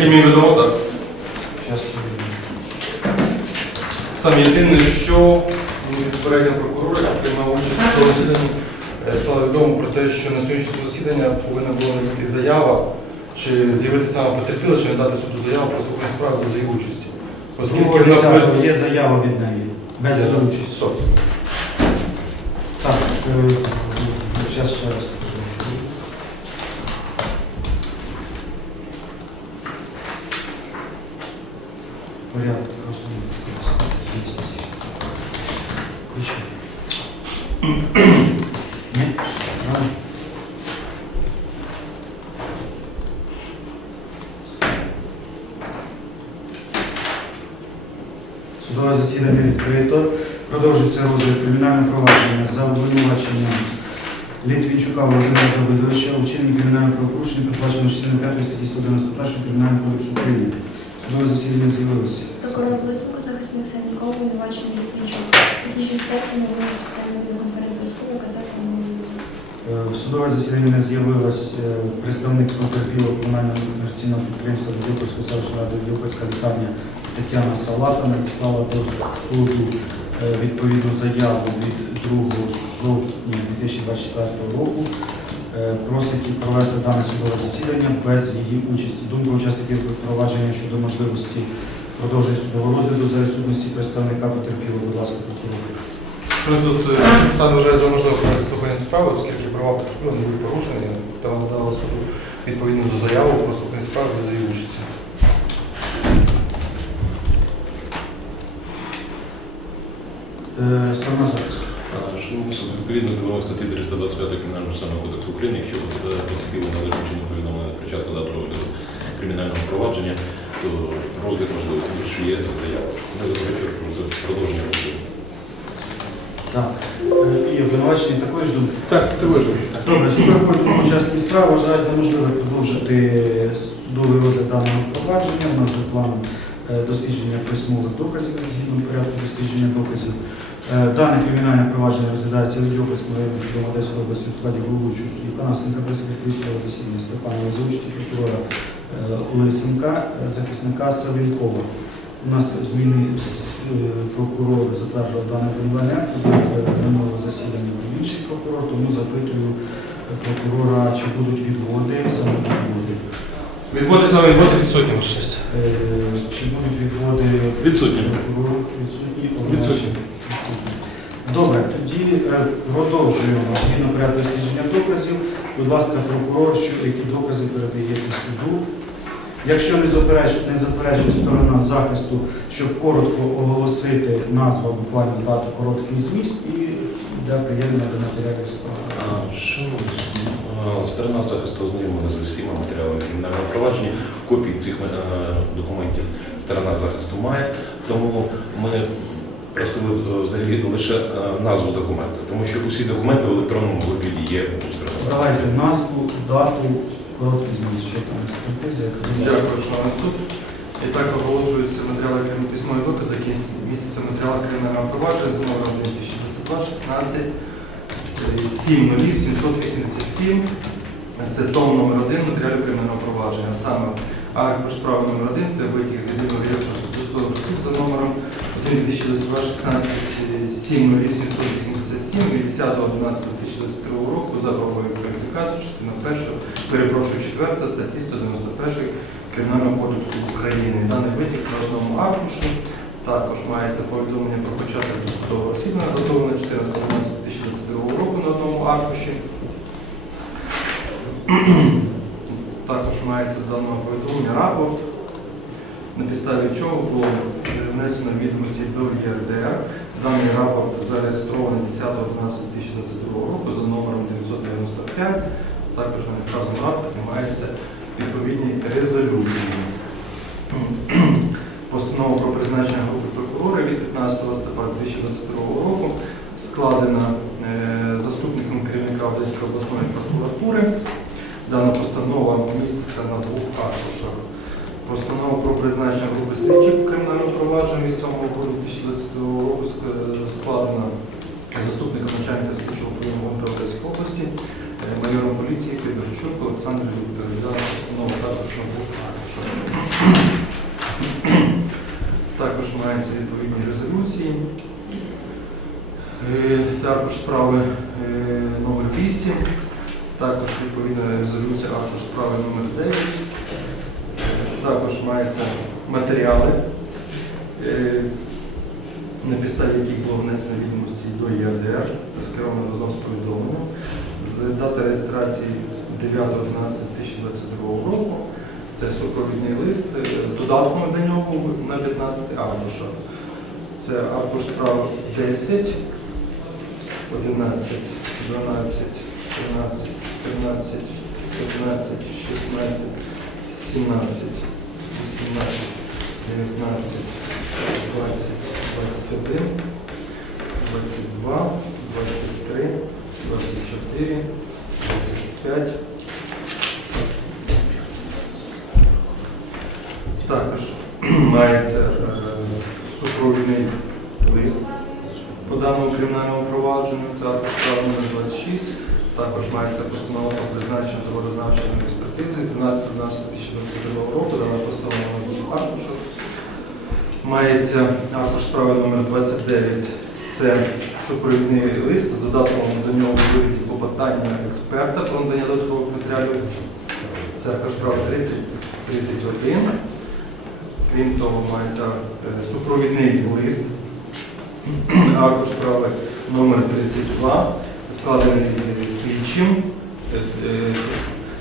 Наскільки мені відомо, так. Там єдине, що попереднього прокурора, який приймав участь у цьому засіданні, е, стало відомо про те, що на сьогоднішнє засідання повинна була надійти заява, чи з'явитися саме потерпіла, чи надати суду заяву про слухання справи без її участі. Оскільки вона десятого є заява від неї. Без її участі. Так, зараз ще раз. Порядок просто є. Ключі. Ні? Правильно. Судове засідання відкрито. Продовжується розгляд кримінального провадження за обвинуваченням Літвінчука Володимира Давидовича у вчиненні кримінального правопорушення, передбачено частиною 5 статті 191 Кримінального кодексу України. Судове засідання з'явилося. Прокурор Блисенко, захисник Сенников, обвинувачений Літвінчук. Технічний сесії на вимогу представлення конференц-зв'язку, наказав Е, В судове засідання не з'явилась е, представник потерпілого комунального комерційного підприємства Ділківської селищної ради Ділківська лікарня Тетяна Салата надіслала до суду е, відповідну заяву від 2 жовтня 2024 року. Е, Просить провести дане судове засідання без її участі. Думка учасників провадження щодо можливості продовження судового розгляду за відсутності представника потерпілого. Будь ласка, прокурор. Що тут е, стане вважає за можливе провести слухання справи, оскільки права потерпіла не були порушені, та вона дала суду відповідну до заяву про слухання справи без її участі. Е, Сторона захисту. Шановний відповідно до вимог статті 325 Кримінального процесуального кодексу України, якщо потерпілий належним чином повідомлений про час та дату розгляду кримінального провадження, то розгляд можливий, тому що є заява. Не заперечую про продовження розгляду. Так. Е, І обвинувачені такої ж думки. Так, вижив. Добре, суд до учасників справи. Вважає за можливе продовжити судовий розгляд даного провадження. У нас за планом е, дослідження письмових доказів згідно порядку дослідження доказів. Е, Дане кримінальне провадження розглядається Львівським районним судом Одеської області у складі головуючого судді Панасенка присекретарського засідання Степанова за участі прокурора е, Лисенка, е, захисника Савінкова. У нас зміни прокурор затверджував дане обвинувальне акт, минулого засідання був інший прокурор, тому запитую прокурора, чи будуть відводи, саме відводи. Відводи саме відводи відсутні. Е, Чи будуть відводи Відсутні. прокурор відсутні? Відсутні. Добре, тоді е, продовжуємо згідно порядку дослідження доказів. Будь ласка, прокурор, що які докази передаєте суду. Якщо не заперечує, не заперечує сторона захисту, щоб коротко оголосити назва, буквально дату, короткий зміст і для приєднання до матеріалів справи. Сторона захисту ознайомлена з усіма матеріалами кримінального провадження. Копії цих е, документів сторона захисту має, тому ми просили е, взагалі лише е, назву документа, тому що усі документи в електронному вигляді є у. Давайте назву, дату, короткий зміст, що там експертиза, яка. Дякую, шановний суд. І так оголошуються матеріали крім письмові докази, які містяться матеріали кримінального провадження з номером 2022 16 7 787. Це том номер 1 матеріалів кримінального провадження. Саме аркуш справи номер 1 це витяг з єдиного реєстру судового за номером 1 2022 16 7 787 від 10.11.2022 року за правовою кваліфікацією частина першої, перепрошую, 4 статті 191 Кримінального кодексу України. Даний витяг на одному аркуші. Також мається повідомлення про початок досудового розслідування, датоване 14.11.2022 року на одному аркуші. Також мається даного повідомлення рапорт, на підставі чого було внесено відомості до ЄРДР. Даний рапорт зареєстрований 10.11.2022 року за номером 995. Також на вказаному рапорті мається відповідні резолюції. Постанова про призначення групи прокурорів від 15 листопада 2022 року складена е, заступником керівника Одеської обласної прокуратури. Дана постанова міститься на двох аркушах. Постанова про призначення групи слідчих по кримінальному провадженню від 7 грудня 2022 року складена заступником начальника слідчого управління Одеської області, е, майором поліції Федорчук Олександром Вікторовичем. Постанова також на? Також маються відповідні резолюції. Е, Це аркуш справи е, номер 8, також відповідна резолюція аркуш справи номер 9. Також маються матеріали, е, на підставі яких було внесено відомості до ЄРДР та скеровано разом з повідомленням. З дати реєстрації 9.11.2022 року. Це супровідний лист е, з додатком до нього на 15 аркуша. Це аркуш справ 10, 11, 12, 13, 15, 15, 16, 17, 18, 19, 20, 21, 22, 23, 24, 25. Також мається е, супровідний лист по даному кримінальному провадженню, також номер 26. Також мається постанова про призначення товарознавчої експертизи 12.12.2022 року, дана постанова двох аркушах. Мається аркуш справи номер 29. Це супровідний лист з додатком до нього вигляді клопотання експерта про надання додаткових матеріалів. Це аркуш справи 30, 31. Крім того, мається е, супровідний лист, аркуш справи номер 32, складений слідчим е, е,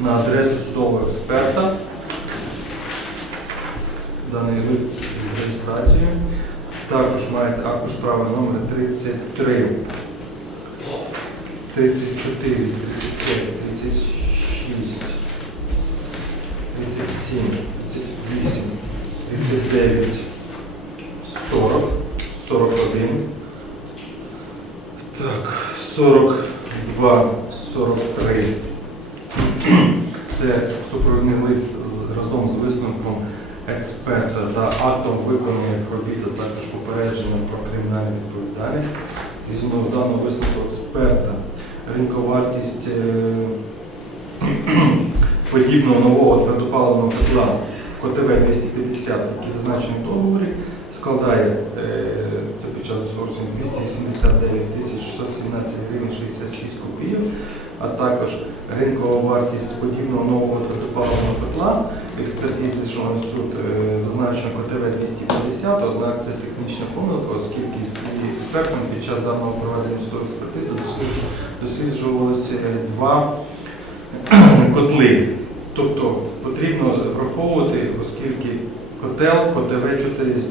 на адресу судового експерта. Даний лист з реєстрацією. Також мається аркуш справи номер 33, 34, 35, 36, 37, 38, 39, 40, 41, так, 42, 43. Це супровідний лист разом з висновком експерта та актом виконання робіт, а також попередження про кримінальну відповідальність. Візьмемо в даному висновку експерта ринковартість е, подібного нового твердопаливного котла КТВ 250, який зазначений в договорі, складає е, це під час аутсорсингу 289 тисяч 617 гривень 66 копійок, а також ринкова вартість подібного нового твердопаливного котла експертизи, що суд е, зазначено КТВ 250, однак це технічна помилка, оскільки експертом під час даного проведення судової експертизи досліджу- досліджувалося два котли. Тобто потрібно враховувати, оскільки котел КТВ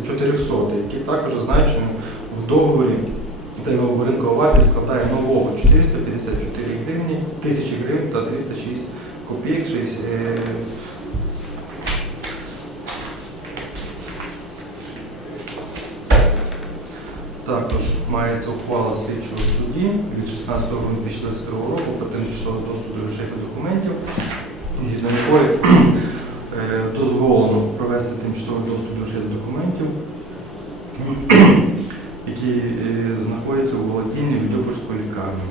400, який також зазначено в договорі, та його ринкова складає нового 454 гривні, тисячі гривень та 306 копійок. 60, е, Також мається ухвала слідчого судді від 16 грудня 2022 року про тимчасовий доступ до речей документів, згідно якої е, дозволено провести тимчасовий доступ до речей документів, які е, знаходяться у володінні Відьопольської лікарні.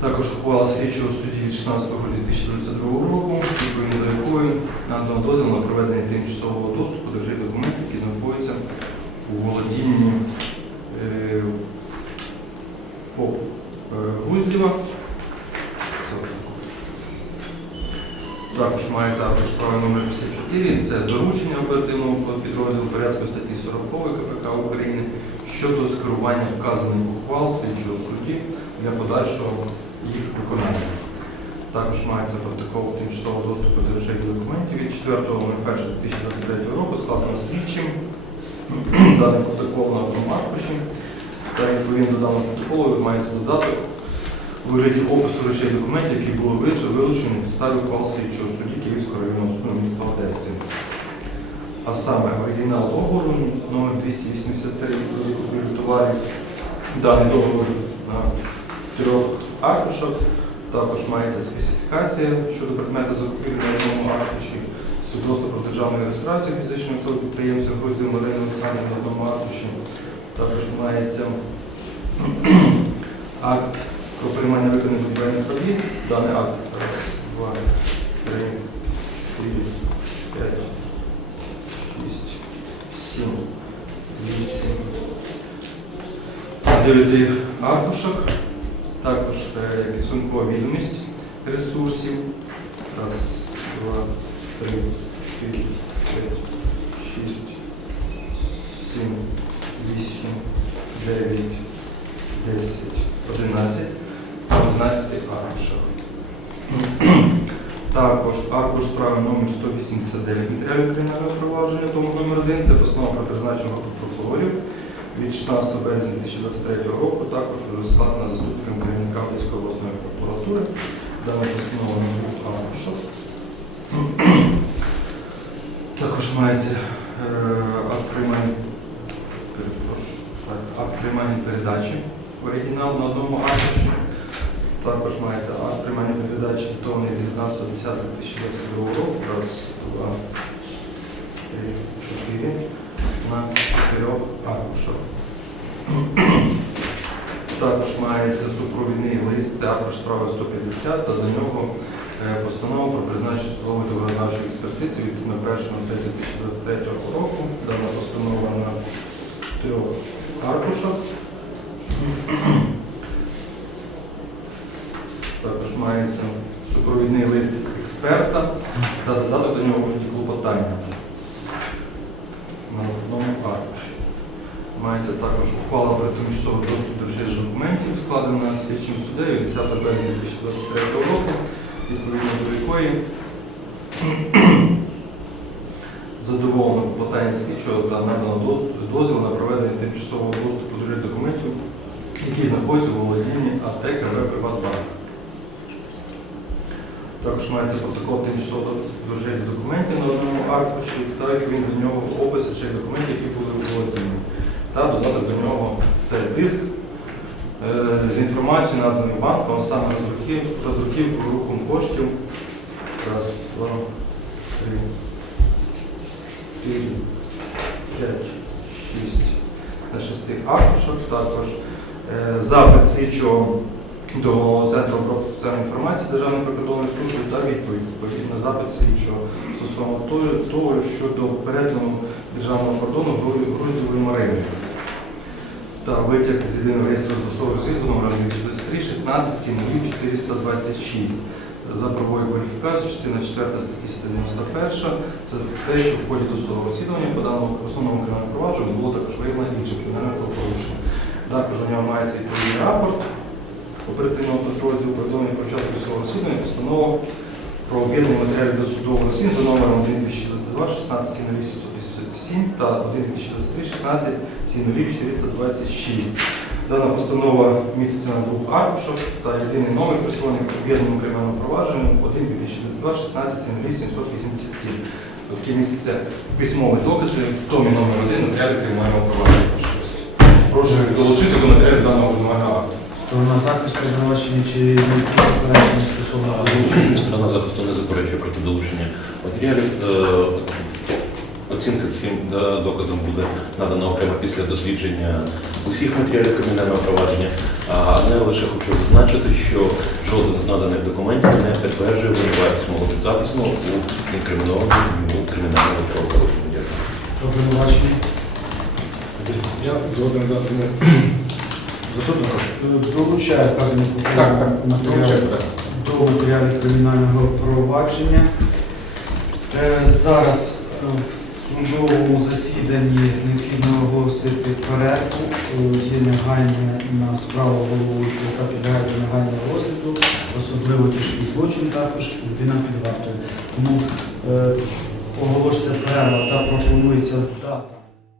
Також ухвала слідчого судді від 16 грудня 2022 року, відповідно до якої надано дозвіл на проведення тимчасового доступу до речей документів, які знаходяться у володінні е, ПОП е, Груздєва. Це отак. Також мається аркуш справи номер 54. Це доручення оперативного підрозділу порядку статті 40 КПК України щодо скерування вказаних ухвал слідчого судді для подальшого їх виконання. Також мається протокол тимчасового доступу до речей документів від 4.01.2023 року, складено слідчим даний протокол на аркуші. Та відповідно до даного протоколу мається додаток у вигляді опису речей документів, які були вилучені на підставі судді Київського районного суду міста Одеси. А саме оригінал договору номер 283 товарів. Даний договор на трьох аркушах. Також мається специфікація щодо предмету закупівлі на одному аркуші, свідоцтво про державну реєстрацію фізичної особи підприємців Грузії Марини Олександрівни на одному аркуші. Також мається акт про приймання виконаних будівельних робіт. Даний акт раз, два, три, 5, 6, 7, 8, 9 аркушок. Також е, підсумкова відомість ресурсів. Раз, два, три, чотири, п'ять, шість, сім, вісім, дев'ять, десять, одинадцять. Одинадцятий аркушах. Також аркуш справи номер 189 матеріалів кримінального провадження, тому номер 1 це постанова про призначення прокурорів від 16 березня 2023 року, також вже складена заступником керівника Одеської обласної прокуратури. Дана постанова на двох аркушах. Також мається е, акт приймання передачі оригінал на одному аркуші. Також мається акт приймання передачі датований від 19.10.2022 року. Раз, два, три, чотири. На чотирьох аркушах. Також мається супровідний лист, це аркуш справи 150, та до нього е, постанова про призначення судової добрознавчої експертизи від 1.03.2023 року. Дана постанова на трьох аркушах. Також мається супровідний лист експерта та додаток до нього клопотання на одному аркуші. Мається також ухвала про тимчасовий доступ до всіх документів, складена слідчим суддею 10 березня 2023 року, відповідно до якої задоволено клопотання слідчого та надано дозвіл на проведення тимчасового доступу до документів, які знаходяться у володінні АТ КВ Приватбанк. Також мається протокол тимчасового доступу до всіх документів на одному аркуші та відповідно до нього опис всіх документів, які були у. Та додаток до нього це диск е, з інформацією наданою банком, саме розрахів, розрахівку рухом коштів. Раз, два, три, чотири, п'ять, шість на шести аркушах. Також е, запит слідчого до центру обробки спеціальної інформації Державної прикордонної служби та відповідь на запит слідчого стосовно того, того, щодо перетину державного кордону Гру- Грузієвої Марини та витяг з єдиного реєстру застосового звіту номер 2023 16 426 за правовою кваліфікацією, частина 4 статті 191. Це те, що в ході досудового розслідування по даному основному кримінальному провадженню було також виявлено інше кримінальне правопорушення. Також на нього мається відповідний рапорт оперативного підрозділу повідомлення про початку військового розслідування, постанова про об'єднання матеріалів до судового розслідування за номером 1 16 7 та 1 16 426. Дана постанова міститься на двох аркушах та єдиний номер присвоєний об'єднаному кримінальному провадженню 1 2022 16 787. Тут є місце письмові докази в томі номер 1 матеріалів кримінального провадження. Прошу долучити до матеріалів даного обвинувального акту. Сторона захисту обвинувачення чи не заперечення стосовно долучення? Сторона захисту не заперечує проти долучення матеріалів. Оцінка цим доказом буде надана окремо після дослідження усіх матеріалів кримінального провадження. А не лише хочу зазначити, що жоден з наданих документів не підтверджує винуватість мого підзахисного у інкримінованому кримінальному правопорушенні. Дякую. Обвинувачення. Я згоден дати Е, Долучає вказані матеріали до матеріалів кримінального провадження. Е, Зараз е, в судовому засіданні необхідно оголосити перерву. Е, Є негайне на справу головуючого, яка підлягає до негайного розгляду, особливо тяжкий злочин також, людина під вартою. Тому оголошується перерва та пропонується дата.